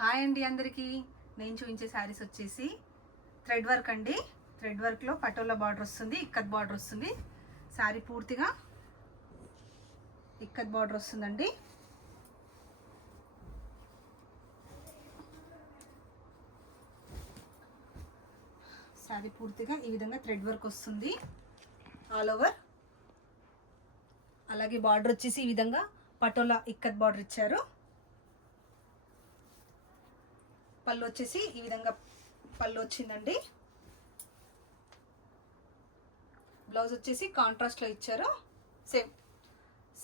Hi అండి అందరికీ. నేను చూపించే శారీస్ వచ్చేసి థ్రెడ్ వర్క్ అండి. థ్రెడ్ వర్క్లో పటోలా బార్డర్ వస్తుంది, ఇక్కత్ బార్డర్ వస్తుంది. శారీ పూర్తిగా ఇక్కత్ బార్డర్ వస్తుందండి. శారీ పూర్తిగా ఈ విధంగా థ్రెడ్ వర్క్ వస్తుంది ఆల్ ఓవర్. అలాగే బార్డర్ వచ్చేసి ఈ విధంగా పటోలా ఇక్కత్ బార్డర్ ఇచ్చారు. పళ్ళు వచ్చేసి ఈ విధంగా పళ్ళు వచ్చిందండి. బ్లౌజ్ వచ్చేసి కాంట్రాస్ట్లో ఇచ్చారు. సేమ్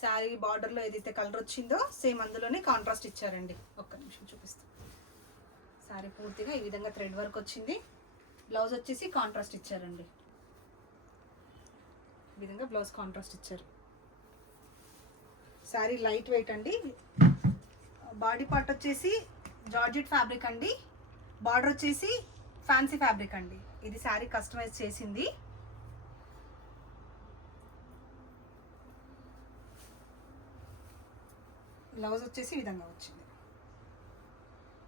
శారీ బార్డర్లో ఏదైతే కలర్ వచ్చిందో సేమ్ అందులోనే కాంట్రాస్ట్ ఇచ్చారండి. ఒక్క నిమిషం చూపిస్తాను. శారీ పూర్తిగా ఈ విధంగా థ్రెడ్ వర్క్ వచ్చింది. బ్లౌజ్ వచ్చేసి కాంట్రాస్ట్ ఇచ్చారండి. ఈ విధంగా బ్లౌజ్ కాంట్రాస్ట్ ఇచ్చారు. శారీ లైట్ వెయిట్ అండి. బాడీ పార్ట్ వచ్చేసి జార్జెట్ ఫ్యాబ్రిక్ అండి. బార్డర్ వచ్చేసి ఫ్యాన్సీ ఫ్యాబ్రిక్ అండి. ఇది శారీ కస్టమైజ్ చేసింది. బ్లౌజ్ వచ్చేసి ఈ విధంగా వచ్చింది.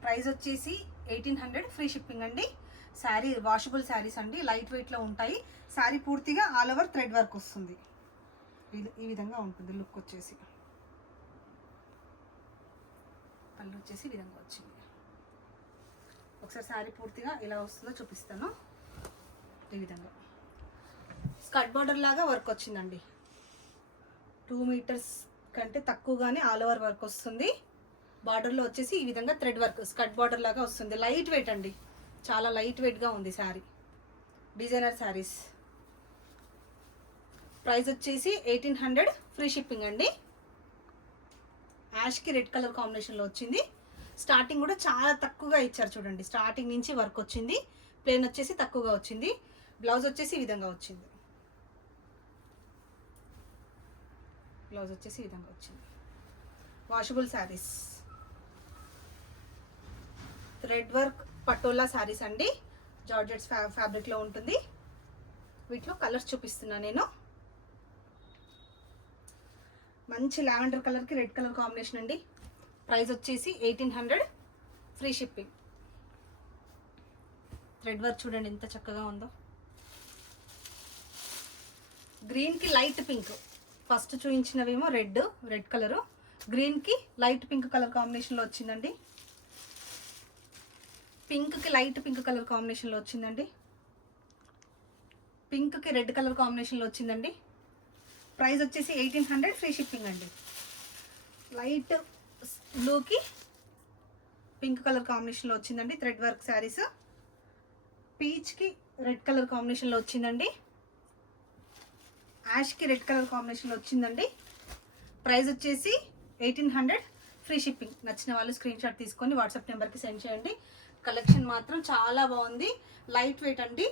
ప్రైస్ వచ్చేసి 1800, ఫ్రీ షిప్పింగ్ అండి. శారీ వాషబుల్ శారీస్ అండి, లైట్ వెయిట్లో ఉంటాయి. శారీ పూర్తిగా ఆల్ ఓవర్ థ్రెడ్ వర్క్ వస్తుంది. ఈ విధంగా ఉంటుంది లుక్ వచ్చేసి. పళ్ళు వచ్చేసి ఈ విధంగా వచ్చింది. ఒకసారి శారీ పూర్తిగా ఎలా వస్తుందో చూపిస్తాను. ఈ విధంగా స్కర్ట్ బార్డర్ లాగా వర్క్ వచ్చిందండి. 2 మీటర్స్ కంటే తక్కువగానే ఆల్ ఓవర్ వర్క్ వస్తుంది. బార్డర్లో వచ్చేసి ఈ విధంగా థ్రెడ్ వర్క్ స్కర్ట్ బార్డర్ లాగా వస్తుంది. లైట్ వెయిట్ అండి, చాలా లైట్ వెయిట్గా ఉంది శారీ. డిజైనర్ శారీస్. ప్రైస్ వచ్చేసి 1800, ఫ్రీ షిప్పింగ్ అండి. యాష్కి రెడ్ కలర్ కాంబినేషన్లో వచ్చింది. స్టార్టింగ్ కూడా చాలా తక్కువగా ఇచ్చారు చూడండి. స్టార్టింగ్ నుంచి వర్క్ వచ్చింది. ప్లేన్ వచ్చేసి తక్కువగా వచ్చింది. బ్లౌజ్ వచ్చేసి ఈ విధంగా వచ్చింది. బ్లౌజ్ వచ్చేసి ఈ విధంగా వచ్చింది. Washable saris, thread work patola saris అండి. జార్జెట్స్ ఫ్యాబ్రిక్లో ఉంటుంది. వీటిలో కలర్స్ చూపిస్తున్నా నేను. మంచి లావెండర్ కలర్కి రెడ్ కలర్ కాంబినేషన్ అండి. ప్రైస్ వచ్చేసి 1800, ఫ్రీ షిప్పింగ్. థ్రెడ్ వర్క్ చూడండి ఎంత చక్కగా ఉందో. గ్రీన్కి లైట్ పింక్. ఫస్ట్ చూపించినవేమో రెడ్ కలరు, గ్రీన్కి లైట్ పింక్ కలర్ కాంబినేషన్లో వచ్చిందండి. పింక్కి లైట్ పింక్ కలర్ కాంబినేషన్లో వచ్చిందండి. పింక్కి రెడ్ కలర్ కాంబినేషన్లో వచ్చిందండి. ప్రైస్ వచ్చేసి 1800, ఫ్రీ షిప్పింగ్ అండి. లైట్ బ్లూకి పింక్ కలర్ కాంబినేషన్లో వచ్చిందండి థ్రెడ్ వర్క్ శారీస్. పీచ్కి రెడ్ కలర్ కాంబినేషన్లో వచ్చిందండి. యాష్కి రెడ్ కలర్ కాంబినేషన్లో వచ్చిందండి. ప్రైస్ వచ్చేసి 1800, ఫ్రీ షిప్పింగ్. నచ్చిన వాళ్ళు స్క్రీన్ షాట్ తీసుకొని వాట్సాప్ నెంబర్కి సెండ్ చేయండి. కలెక్షన్ మాత్రం చాలా బాగుంది. లైట్ వెయిట్ అండి.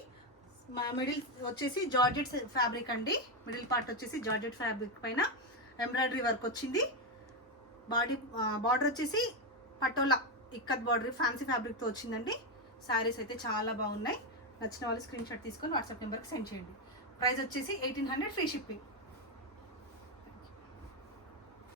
మిడిల్ వచ్చేసి జార్జెట్ ఫ్యాబ్రిక్ అండి. మిడిల్ పార్ట్ వచ్చేసి జార్జెట్ ఫ్యాబ్రిక్ పైన ఎంబ్రాయిడరీ వర్క్ వచ్చింది. బార్డర్ వచ్చేసి పటోలా ఇక్కత్ బార్డర్ ఫ్యాన్సీ ఫ్యాబ్రిక్తో వచ్చిందండి. శారీస్ అయితే చాలా బాగున్నాయి. నచ్చిన వాళ్ళు స్క్రీన్ షాట్ తీసుకొని వాట్సాప్ నెంబర్కి సెండ్ చేయండి. ప్రైస్ వచ్చేసి 1800, ఫ్రీ షిప్పింగ్.